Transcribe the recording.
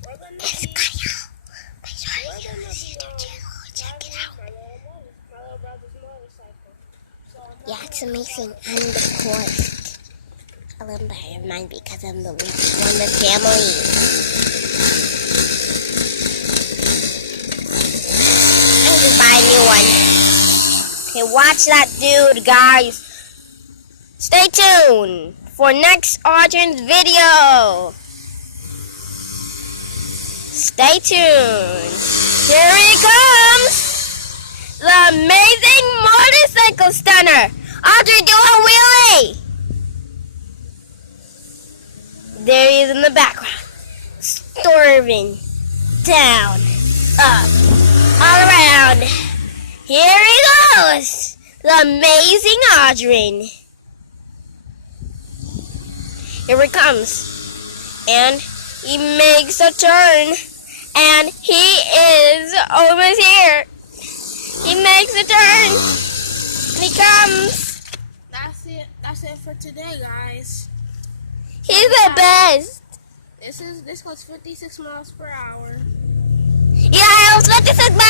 It's Kyle. Make sure you go to his YouTube channel and check it out. Yeah, it's amazing. I'm the coolest. A little better than mine because I'm the richest one in the family. I just buy a new one. Okay, watch that dude, guys. Stay tuned for next Audrey's video. Stay tuned. Here he comes. The amazing motorcycle stunner. Audrey, do a wheelie. There he is in the background. Storming down, up, all around. Here he goes. The amazing Audrey. Here he comes. And he makes a turn. And he is almost here. He makes a turn. And he comes. That's it for today, guys. He's the best. This goes 56 miles per hour. Yeah, I was 56 miles